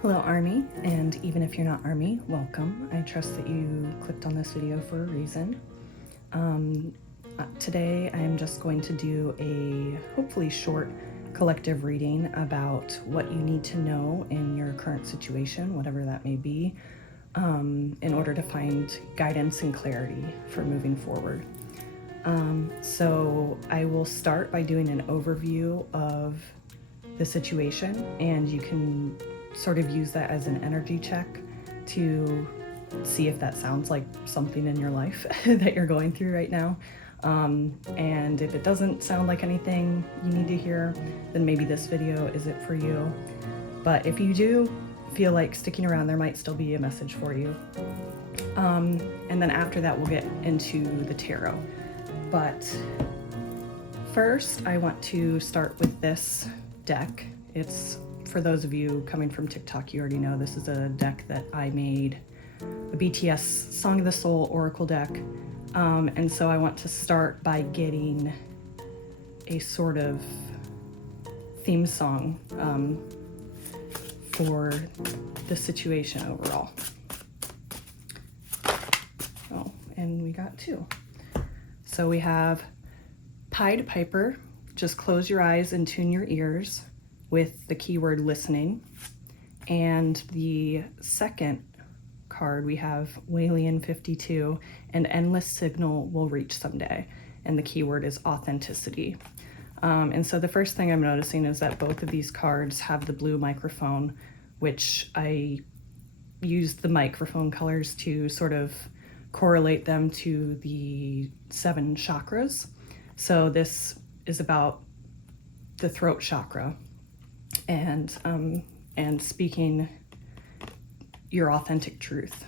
Hello Army, and even if you're not Army, welcome. I trust that you clicked on this video for a reason. Today I'm just going to do a hopefully short collective reading about what you need to know in your current situation, whatever that may be, in order to find guidance and clarity for moving forward. So I will start by doing an overview of the situation, and you can sort of use that as an energy check to see if that sounds like something in your life that you're going through right now. And if it doesn't sound like anything you need to hear, then maybe this video isn't for you. But if you do feel like sticking around, there might still be a message for you. And then after that, we'll get into the tarot. But first, I want to start with this deck. It's, for those of you coming from TikTok, you already know this is a deck that I made, a BTS Song of the Soul Oracle deck. And so I want to start by getting a sort of theme song for the situation overall. Oh, and we got two. So we have Pied Piper, just close your eyes and tune your ears, with the keyword listening. And the second card, we have Walian 52, an endless signal will reach someday. And the keyword is authenticity. And so the first thing I'm noticing is that both of these cards have the blue microphone, which I used the microphone colors to sort of correlate them to the 7 chakras. So this is about the throat chakra and speaking your authentic truth.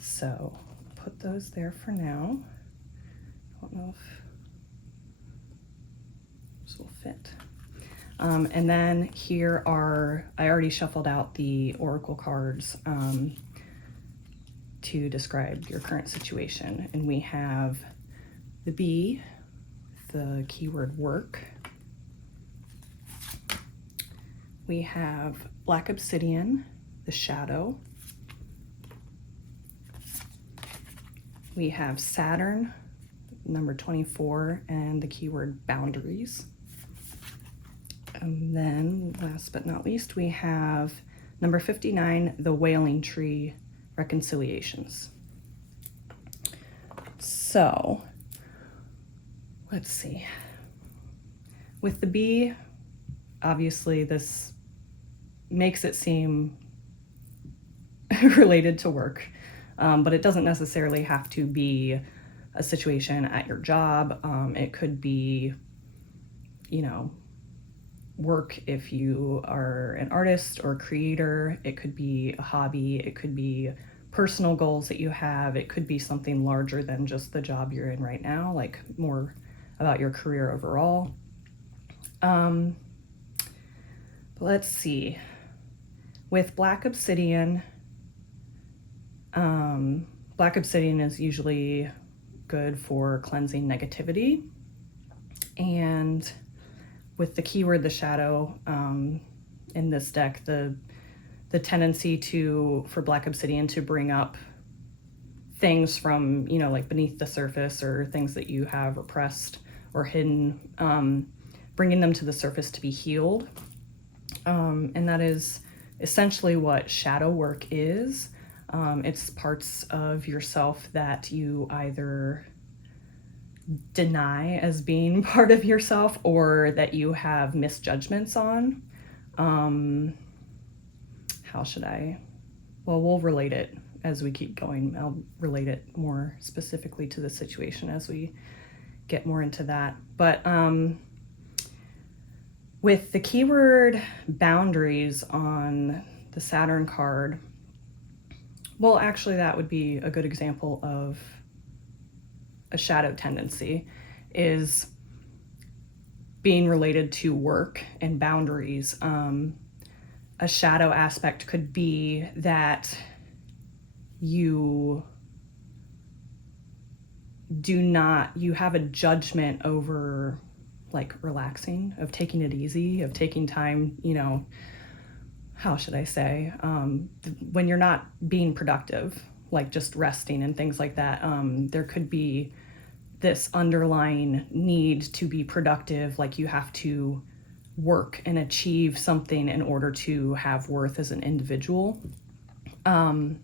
So put those there for now. I don't know if this will fit. And then here are, I already shuffled out the oracle cards to describe your current situation. And we have the bee, the keyword work. We have black obsidian, the shadow. We have Saturn, number 24, and the keyword boundaries. And then last but not least, we have number 59, the wailing tree, reconciliations. So let's see. With the bee, obviously this makes it seem related to work, but it doesn't necessarily have to be a situation at your job. It could be, you know, work if you are an artist or creator. It could be a hobby. It could be personal goals that you have. It could be something larger than just the job you're in right now, like more about your career overall. But let's see. With black obsidian is usually good for cleansing negativity. And with the keyword, the shadow, in this deck, the tendency for black obsidian to bring up things from, you know, like beneath the surface, or things that you have repressed or hidden, bringing them to the surface to be healed. And that is essentially what shadow work is. It's parts of yourself that you either deny as being part of yourself, or that you have misjudgments on. How should I? Well, we'll relate it as we keep going. I'll relate it more specifically to the situation as we get more into that. But with the keyword boundaries on the Saturn card, well, actually that would be a good example of a shadow tendency, is being related to work and boundaries. A shadow aspect could be that you have a judgment over like relaxing, of taking it easy, of taking time, you know, how should I say, when you're not being productive, like just resting and things like that, there could be this underlying need to be productive, like you have to work and achieve something in order to have worth as an individual. And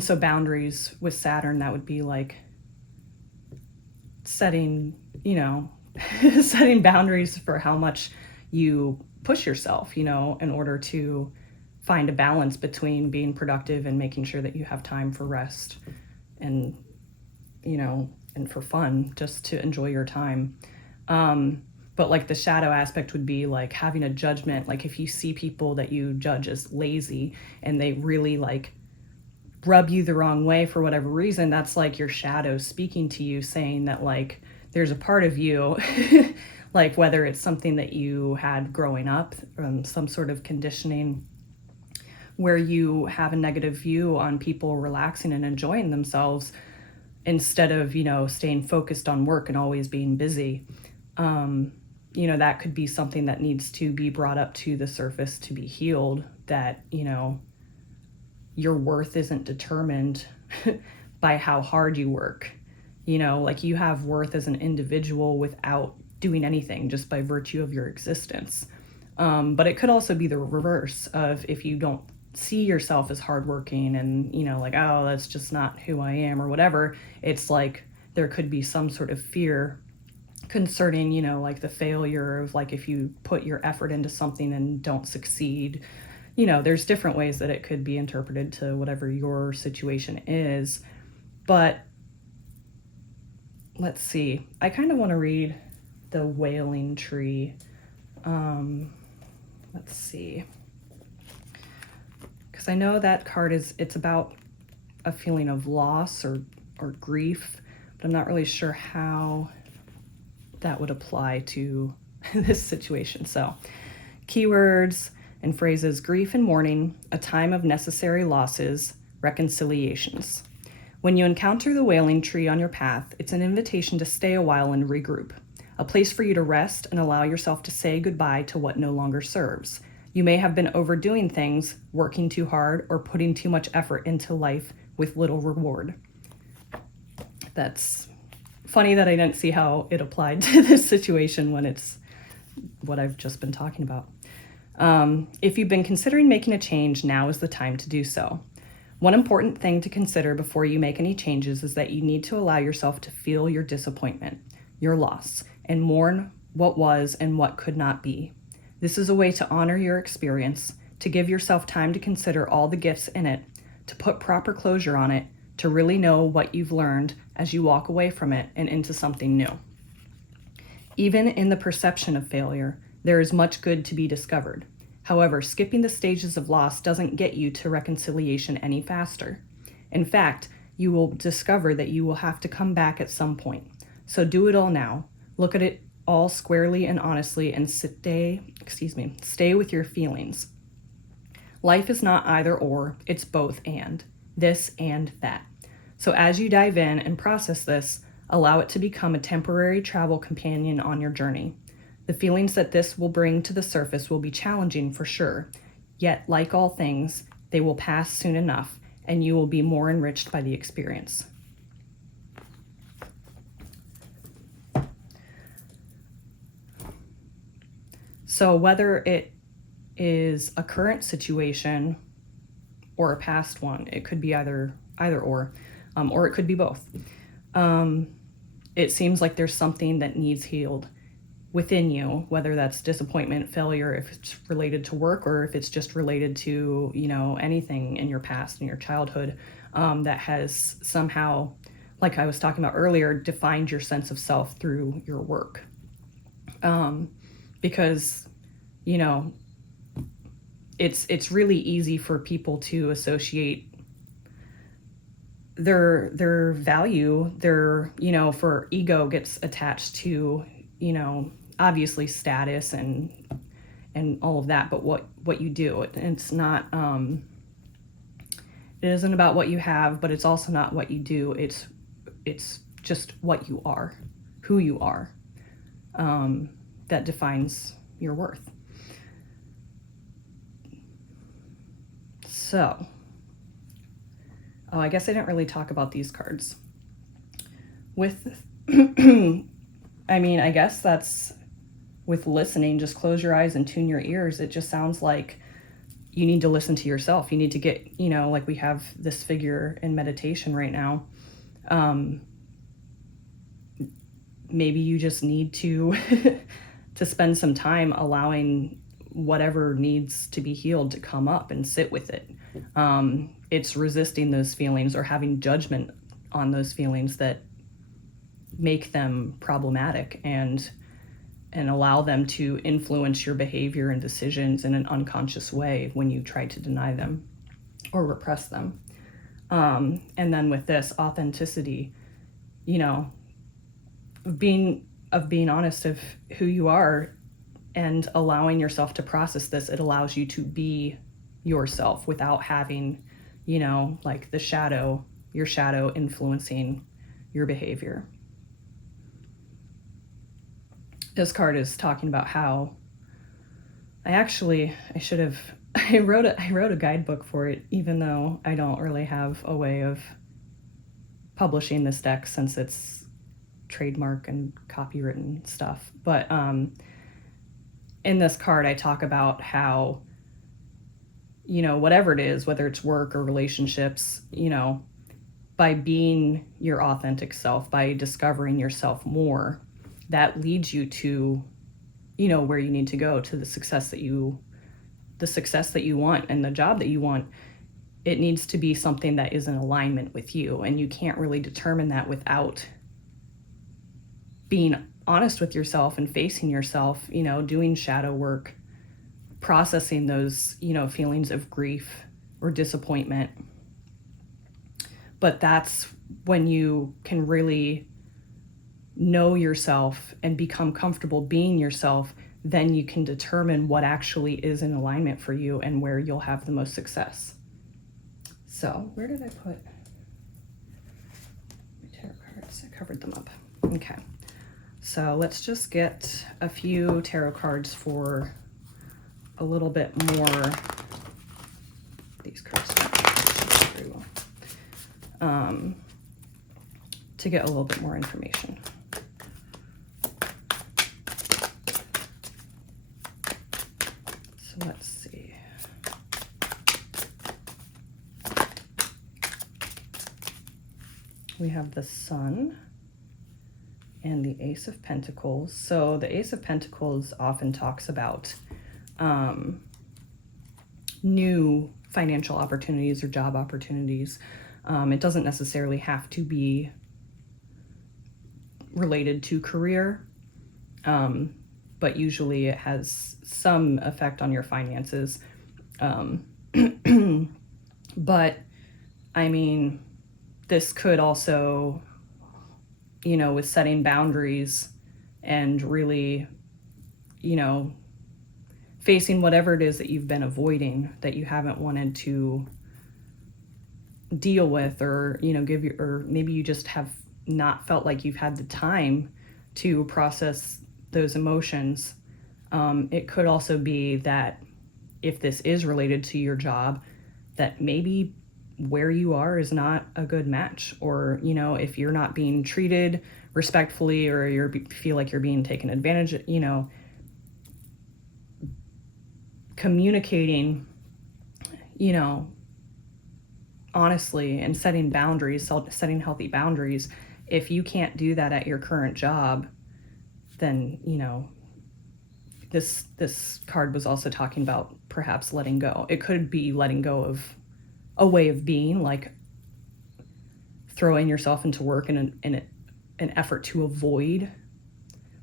so boundaries with Saturn, that would be like setting, setting boundaries for how much you push yourself, in order to find a balance between being productive and making sure that you have time for rest and, and for fun, just to enjoy your time. But like the shadow aspect would be like having a judgment. Like if you see people that you judge as lazy and they really like rub you the wrong way for whatever reason, that's like your shadow speaking to you, saying that like there's a part of you, like whether it's something that you had growing up, some sort of conditioning where you have a negative view on people relaxing and enjoying themselves instead of, staying focused on work and always being busy. That could be something that needs to be brought up to the surface to be healed, that, your worth isn't determined by how hard you work. Like you have worth as an individual without doing anything, just by virtue of your existence. But it could also be the reverse of if you don't see yourself as hardworking and, like, oh, that's just not who I am or whatever. It's like there could be some sort of fear concerning, like the failure of like if you put your effort into something and don't succeed. There's different ways that it could be interpreted to whatever your situation is. But let's see. I kind of want to read the Wailing Tree. Let's see. Because I know that card it's about a feeling of loss or grief, but I'm not really sure how that would apply to this situation. So, keywords and phrases: grief and mourning, a time of necessary losses, reconciliations. When you encounter the Wailing Tree on your path, it's an invitation to stay a while and regroup, a place for you to rest and allow yourself to say goodbye to what no longer serves. You may have been overdoing things, working too hard, or putting too much effort into life with little reward. That's funny that I didn't see how it applied to this situation when it's what I've just been talking about. If you've been considering making a change, now is the time to do so. One important thing to consider before you make any changes is that you need to allow yourself to feel your disappointment, your loss, and mourn what was and what could not be. This is a way to honor your experience, to give yourself time to consider all the gifts in it, to put proper closure on it, to really know what you've learned as you walk away from it and into something new. Even in the perception of failure, there is much good to be discovered. However, skipping the stages of loss doesn't get you to reconciliation any faster. In fact, you will discover that you will have to come back at some point. So do it all now. Look at it all squarely and honestly and stay with your feelings. Life is not either or, it's both and. This and that. So as you dive in and process this, allow it to become a temporary travel companion on your journey. The feelings that this will bring to the surface will be challenging for sure, yet like all things, they will pass soon enough and you will be more enriched by the experience. So whether it is a current situation or a past one, it could be either or it could be both. It seems like there's something that needs healed within you, whether that's disappointment, failure, if it's related to work or if it's just related to, anything in your past, in your childhood, that has somehow, like I was talking about earlier, defined your sense of self through your work. Because, it's really easy for people to associate their value, for ego gets attached to, obviously status and all of that, but what you do, it's not, it isn't about what you have, but it's also not what you do. It's just what you are, who you are, that defines your worth. So, oh, I guess I didn't really talk about these cards. With, I mean, I guess that's with listening, just close your eyes and tune your ears. It just sounds like you need to listen to yourself. You need to get, like we have this figure in meditation right now. Maybe you just need to to spend some time allowing whatever needs to be healed to come up and sit with it. It's resisting those feelings or having judgment on those feelings that make them problematic and allow them to influence your behavior and decisions in an unconscious way when you try to deny them or repress them. And then with this authenticity, of being honest of who you are and allowing yourself to process this, it allows you to be yourself without having, like your shadow influencing your behavior. This card is talking about how I wrote a guidebook for it, even though I don't really have a way of publishing this deck since it's trademark and copywritten stuff. But in this card, I talk about how, whatever it is, whether it's work or relationships, by being your authentic self, by discovering yourself more, that leads you to, where you need to go, to the success that you want and the job that you want. It needs to be something that is in alignment with you. And you can't really determine that without being honest with yourself and facing yourself, doing shadow work, processing those, feelings of grief or disappointment. But that's when you can really know yourself and become comfortable being yourself. Then you can determine what actually is in alignment for you and where you'll have the most success. So where did I put my tarot cards? I covered them up. Okay. So let's just get a few tarot cards for a little bit more. These cards don't very well. To get a little bit more information. So let's see. We have the Sun and the Ace of Pentacles. So the Ace of Pentacles often talks about new financial opportunities or job opportunities. It doesn't necessarily have to be related to career, but usually it has some effect on your finances. But I mean, this could also, with setting boundaries and really, facing whatever it is that you've been avoiding, that you haven't wanted to deal with, or, or maybe you just have not felt like you've had the time to process those emotions. It could also be that if this is related to your job, that maybe where you are is not a good match, or if you're not being treated respectfully, or you feel like you're being taken advantage of, communicating honestly and setting boundaries, setting healthy boundaries. If you can't do that at your current job, then this card was also talking about perhaps letting go. It could be letting go of a way of being, like throwing yourself into work in an effort to avoid.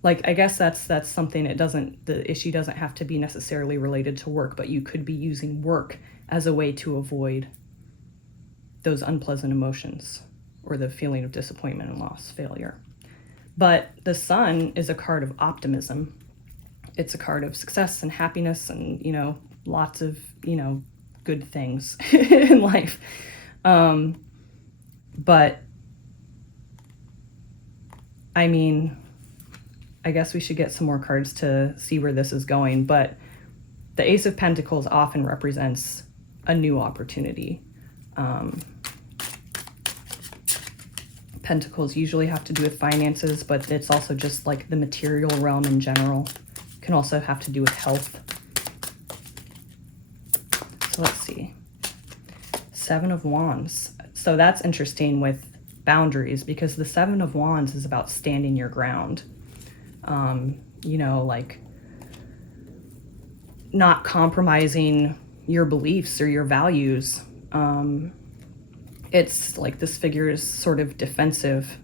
Like, I guess that's something. The issue doesn't have to be necessarily related to work, but you could be using work as a way to avoid those unpleasant emotions or the feeling of disappointment and loss, failure. But the Sun is a card of optimism. It's a card of success and happiness and, lots of, good things in life. But I mean, I guess we should get some more cards to see where this is going. But the Ace of Pentacles often represents a new opportunity. Pentacles usually have to do with finances, but it's also just like the material realm in general. Can also have to do with health. So let's see. 7 of Wands. So that's interesting with boundaries, because the 7 of Wands is about standing your ground. You know, like not compromising your beliefs or your values. It's like this figure is sort of defensive,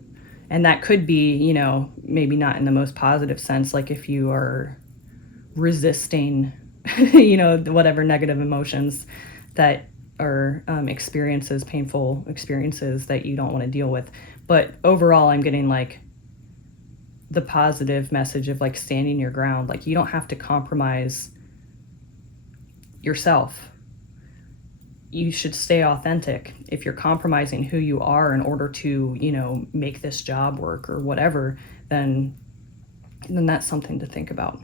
and that could be, you know, maybe not in the most positive sense, like if you are resisting, you know, whatever negative emotions that are experiences, painful experiences that you don't want to deal with. But overall, I'm getting like the positive message of like standing your ground. Like you don't have to compromise yourself. You should stay authentic. If you're compromising who you are in order to, you know, make this job work or whatever, then that's something to think about.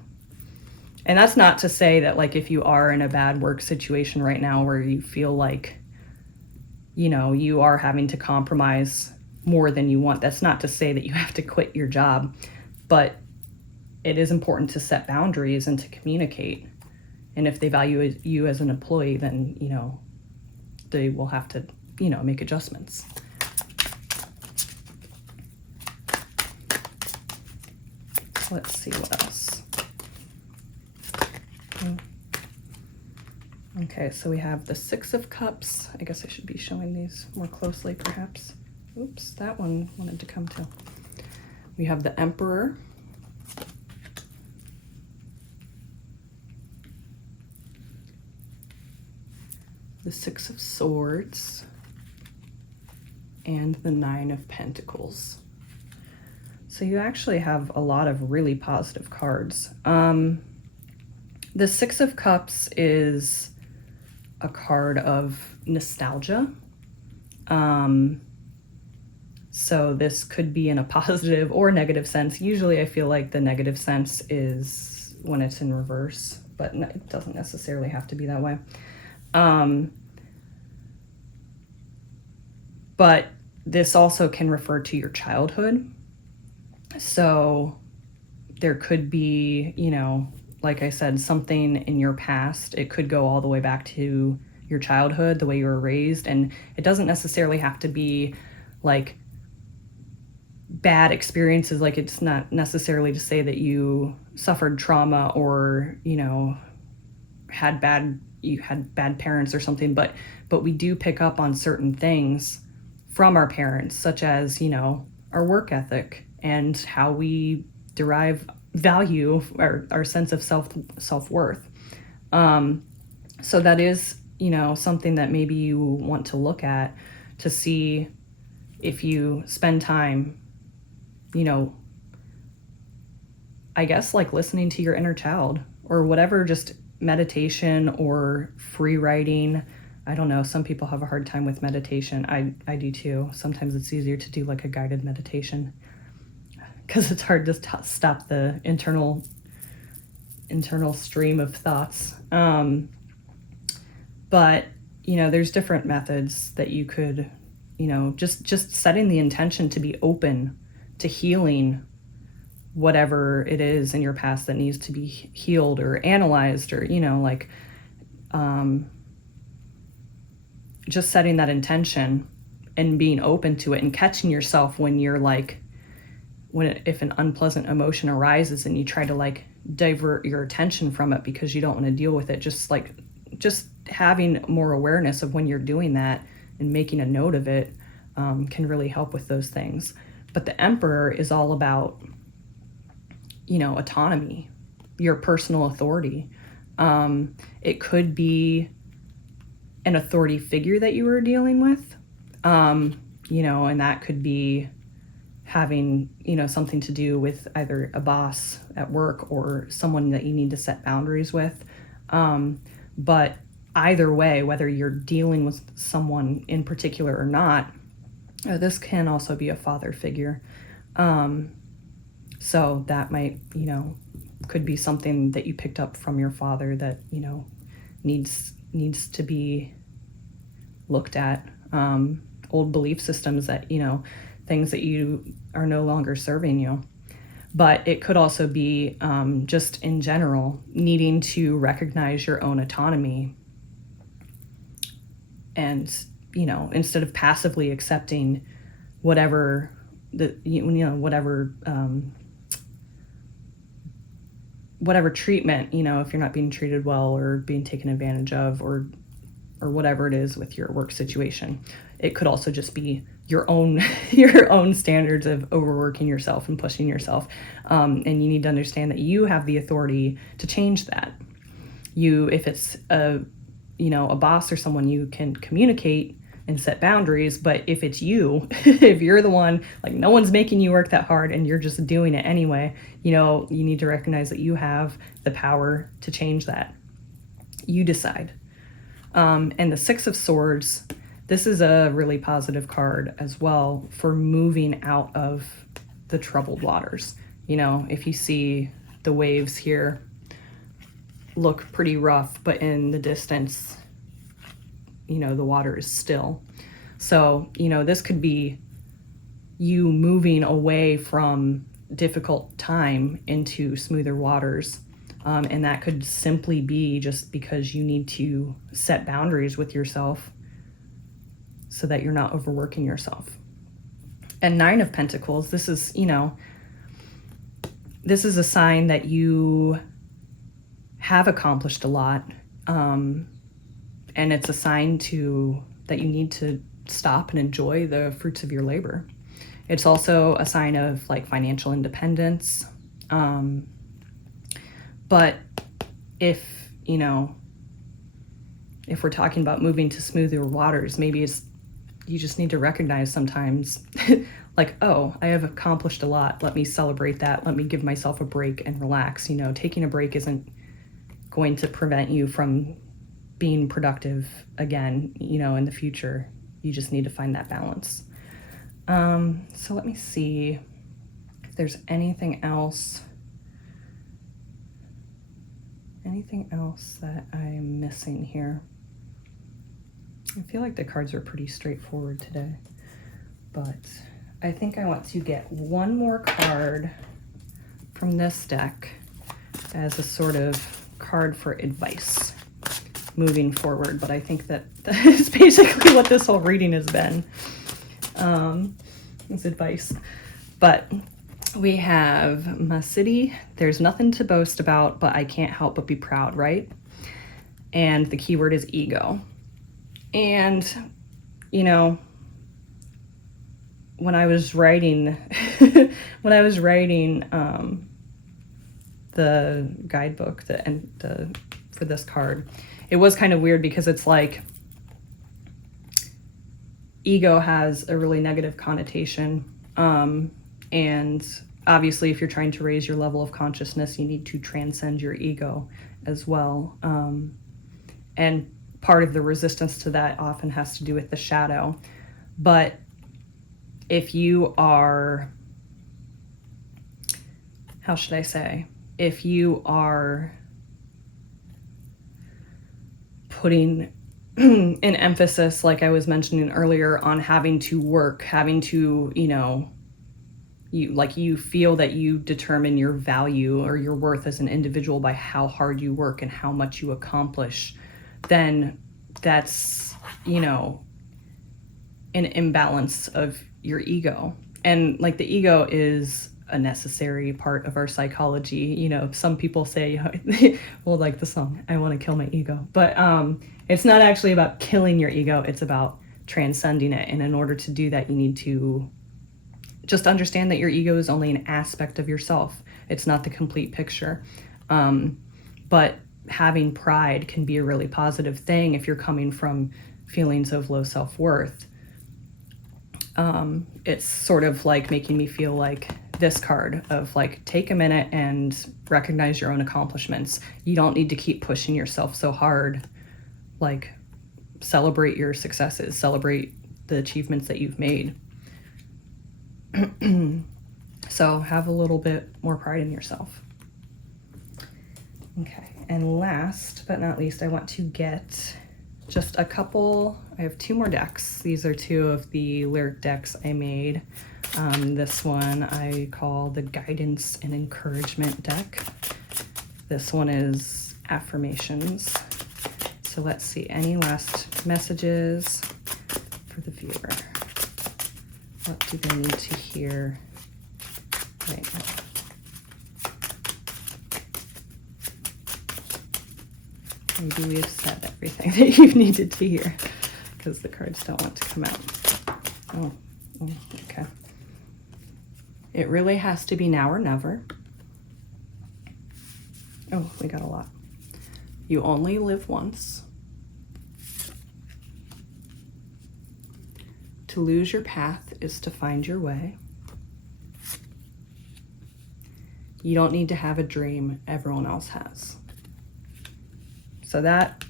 And that's not to say that like if you are in a bad work situation right now where you feel like, you know, you are having to compromise more than you want, that's not to say that you have to quit your job, but it is important to set boundaries and to communicate. And if they value you as an employee, then, you know, they will have to, you know, make adjustments. Let's see what else. Okay, so we have the 6 of Cups. I guess I should be showing these more closely, perhaps. Oops, that one wanted to come too. We have the Emperor. The 6 of Swords. And the 9 of Pentacles. So you actually have a lot of really positive cards. The 6 of Cups is a card of nostalgia. So this could be in a positive or negative sense. Usually I feel like the negative sense is when it's in reverse, but it doesn't necessarily have to be that way. But this also can refer to your childhood. So there could be, you know, like I said, something in your past. It could go all the way back to your childhood, the way you were raised. And it doesn't necessarily have to be like bad experiences. Like it's not necessarily to say that you suffered trauma or, you know, you had bad parents or something, but we do pick up on certain things from our parents, such as, you know, our work ethic and how we derive value, our sense of self-worth. So that is, you know, something that maybe you want to look at to see if you spend time, you know, I guess like listening to your inner child or whatever, just meditation or free writing. I don't know. Some people have a hard time with meditation. I do too. Sometimes it's easier to do like a guided meditation because it's hard to stop the internal stream of thoughts. But, you know, there's different methods that you could, you know, just setting the intention to be open to healing whatever it is in your past that needs to be healed or analyzed, or, you know, like, just setting that intention and being open to it and catching yourself when you're like, if an unpleasant emotion arises and you try to like divert your attention from it because you don't want to deal with it, just having more awareness of when you're doing that and making a note of it can really help with those things. But the Emperor is all about, you know, autonomy, your personal authority. It could be an authority figure that you were dealing with, you know, and that could be having, you know, something to do with either a boss at work or someone that you need to set boundaries with. But either way, whether you're dealing with someone in particular or not, this can also be a father figure. So that might, you know, could be something that you picked up from your father that, you know, needs to be looked at, old belief systems that, things that you are no longer serving you. But it could also be just in general needing to recognize your own autonomy, and instead of passively accepting whatever whatever treatment, if you're not being treated well or being taken advantage of, or whatever it is with your work situation. It could also just be your own your own standards of overworking yourself and pushing yourself, and you need to understand that you have the authority to change that. If it's a boss or someone, you can communicate and set boundaries. But if it's you, if you're the one, like, no one's making you work that hard and you're just doing it anyway, you need to recognize that you have the power to change that. You decide. And the Six of Swords, this is a really positive card as well for moving out of the troubled waters. If you see the waves here look pretty rough, but in the distance, the water is still. So, this could be you moving away from difficult time into smoother waters. And that could simply be just because you need to set boundaries with yourself so that you're not overworking yourself. And Nine of Pentacles, this is a sign that you have accomplished a lot. And it's a sign that you need to stop and enjoy the fruits of your labor. It's also a sign of like financial independence. But if we're talking about moving to smoother waters, maybe you just need to recognize sometimes like, oh, I have accomplished a lot. Let me celebrate that. Let me give myself a break and relax. Taking a break isn't going to prevent you from being productive again, in the future. You just need to find that balance. So let me see if there's anything else that I'm missing here. I feel like the cards are pretty straightforward today, but I think I want to get one more card from this deck as a sort of card for advice moving forward. But I think that is basically what this whole reading has been. It's advice. But we have my city. There's nothing to boast about, but I can't help but be proud, right? And the keyword is ego. And, when I was writing, the guidebook for this card, it was kind of weird because it's like ego has a really negative connotation. And obviously, if you're trying to raise your level of consciousness, you need to transcend your ego as well. And part of the resistance to that often has to do with the shadow. But if you are, how should I say? If you are putting an emphasis, like I was mentioning earlier, on having to work, having to, you feel that you determine your value or your worth as an individual by how hard you work and how much you accomplish, then that's, an imbalance of your ego. And like the ego is a necessary part of our psychology. Some people say, well, like the song, I want to kill my ego. But it's not actually about killing your ego. It's about transcending it. And in order to do that, you need to just understand that your ego is only an aspect of yourself. It's not the complete picture. But having pride can be a really positive thing if you're coming from feelings of low self-worth. It's sort of like making me feel like this card of like, take a minute and recognize your own accomplishments. You don't need to keep pushing yourself so hard. Like, celebrate your successes, celebrate the achievements that you've made. So have a little bit more pride in yourself. Okay, and last but not least, I want to get just a couple. I have 2 more decks. These are 2 of the lyric decks I made. This one I call the Guidance and Encouragement deck. This one is Affirmations. So let's see, any last messages for the viewer? What do they need to hear right now? Maybe we have said everything that you needed to hear because the cards don't want to come out. Oh, okay. It really has to be now or never. Oh, we got a lot. You only live once. To lose your path is to find your way. You don't need to have a dream everyone else has. So that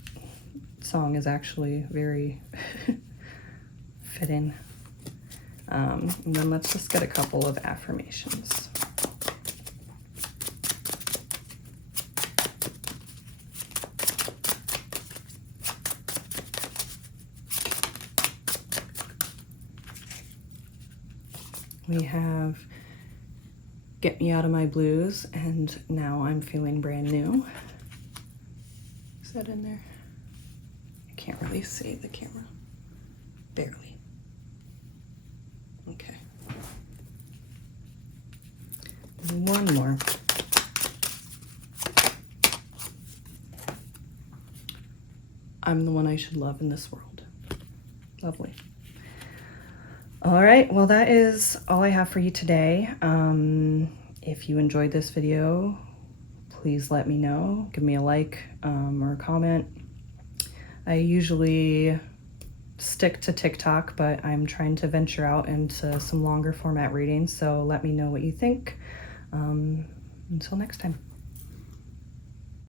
song is actually very fitting. And then let's just get a couple of affirmations. We have Get Me Out of My Blues and Now I'm Feeling Brand New. Is that in there? I can't really see the camera. Barely. Okay. And one more. I'm the one I should love in this world. Lovely. All right, well, that is all I have for you today. If you enjoyed this video, please let me know. Give me a like or a comment. I usually stick to TikTok, but I'm trying to venture out into some longer format readings, so let me know what you think. Until next time.